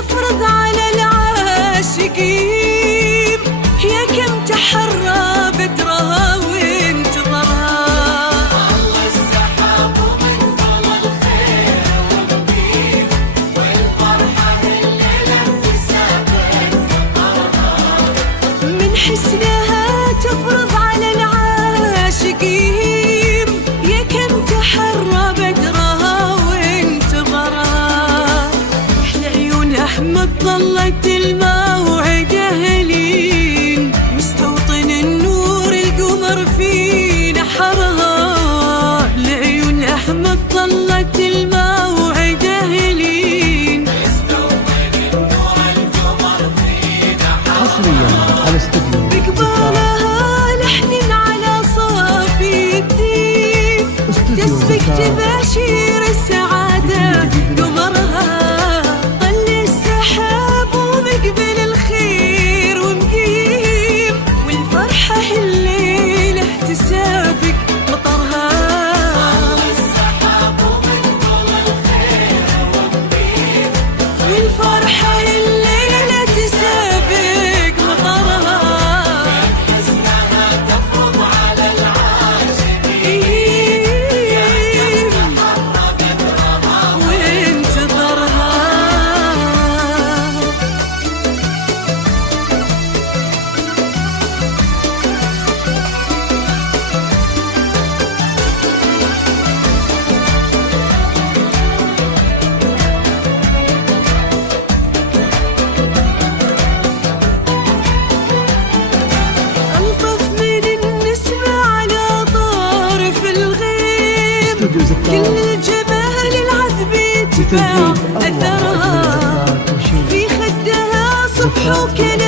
تفرض على العاشقين، يا كم تحرى بدرها وانتظرها. الله السحاب ومن طل الخير والطيب، والفرحة الليلة تسابق مطرها. من حسنها تفرض على العاشقين، يا كم تحرى بدرها وانتظرها. احلى عيون احمد ظلت الموعد اهلين، مستوطن النور القمر في نحرها. لعيون احمد ظلت الموعد اهلين، مستوطن النور القمر في نحرها. حصريا على استوديو بقبالها لحن على صافي الدين، تسبق تباشير السعادة قمرها. طل السحاب ومقبل الخير ومقيم، والفرحة الليلة تسابق مطرها. الله السحاب ومن طل الخير والطيب، والفرحة الليلة تسابق مطرها. حسنها تفرض على العاشقين، تحرى بدرها وانتظرها. ألطف من النسمة على طارف الغيم، استوديو كل زفار الجمال العذب يتبع لتنفيذ أروع أثرها. وأجمل الزفات وشيء في خدها صبح زفات وكل